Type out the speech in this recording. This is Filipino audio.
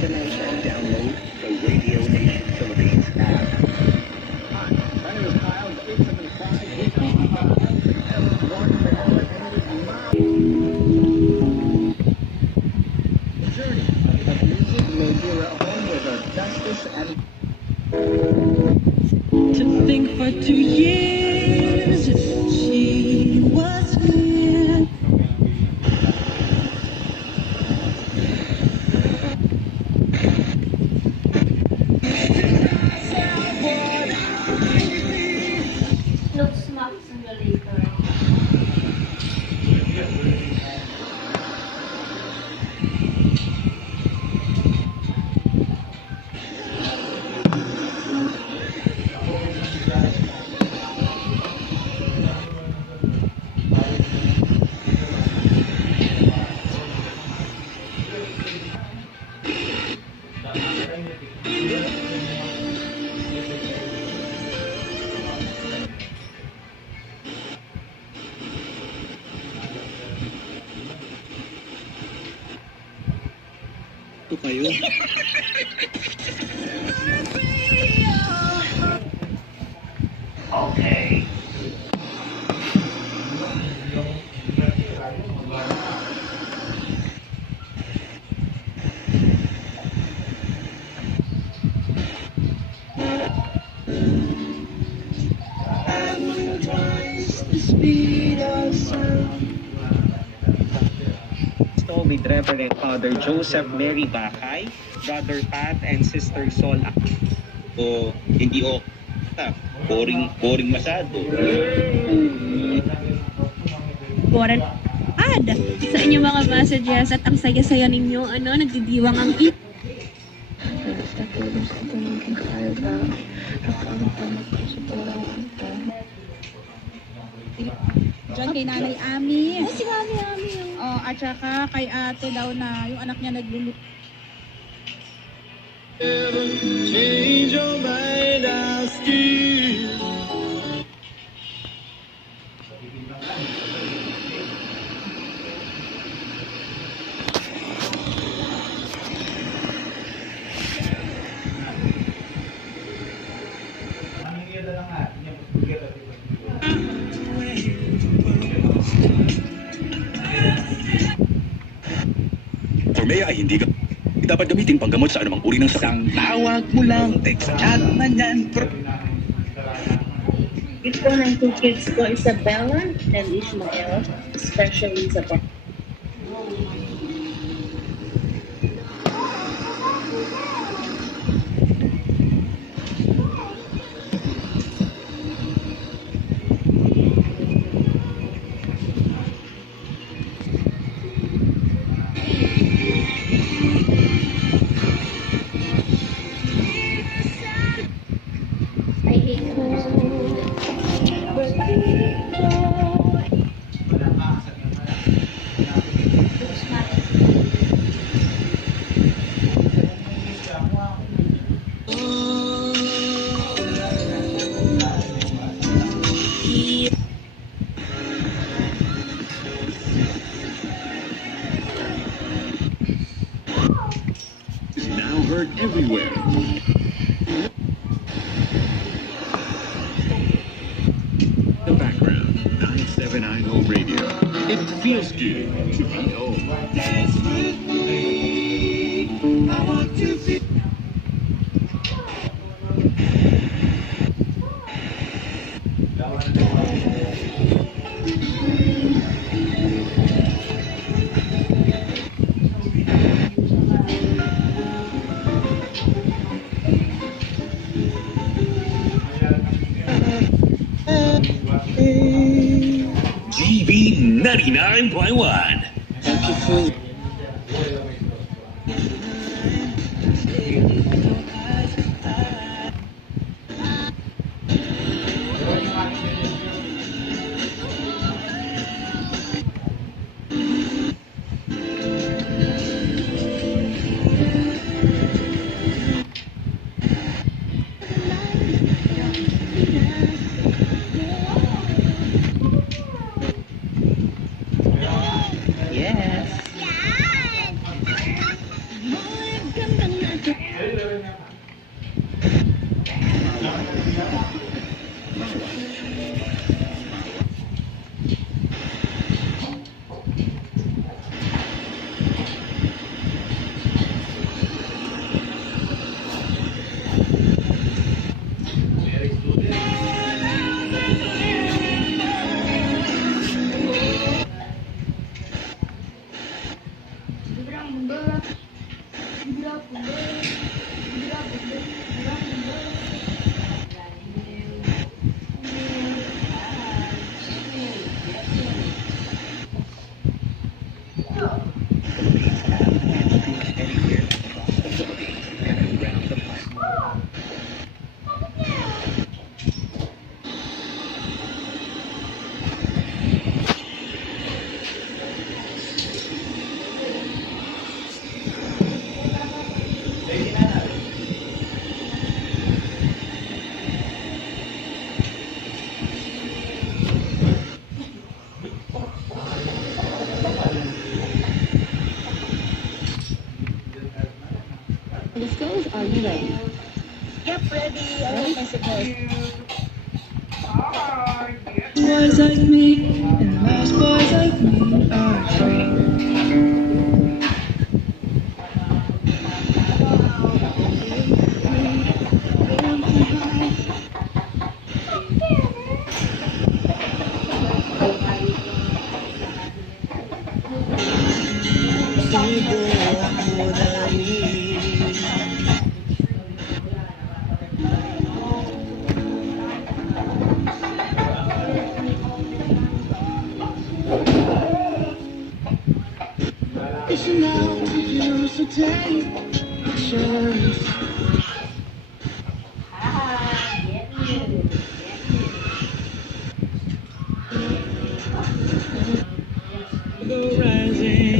information, download the Radio Nation Philippines app. Hi, my name is Kyle, 875-871-1 journey of music made here at home with our bestest and To think for 2 years she was here. Look smart simulator. Ito kayo. okay. With Reverend Father Joseph Mary Bakay, Brother Pat, and Sister Sol. O hindi o boring masyado. Boran sa inyong mga messages at ang saya-saya ninyo, nagdidiwang ang Diyan kay Nanay Ami. si Mami. Oh, at saka kay ate daw na yung anak niya nagluluto. Change your mind, ask you. Formea ay hindi dapat gamitin panggamot sa anumang uri ng sakit. Isang tawag mo lang, text chat man yan. Ito ng two kids ko, Isabella and Ishmael, especially sa I hate Is now heard everywhere. The background, 9790 radio. It feels good to be home. Dance with me. I want to see. GB 99.1. Philippines app and stream anywhere across the Philippines and around the planet. Are you ready? Yep, ready. All bicycles. Boys like me and lost boys like me are free. It's enough to do, so take a chance. Go right.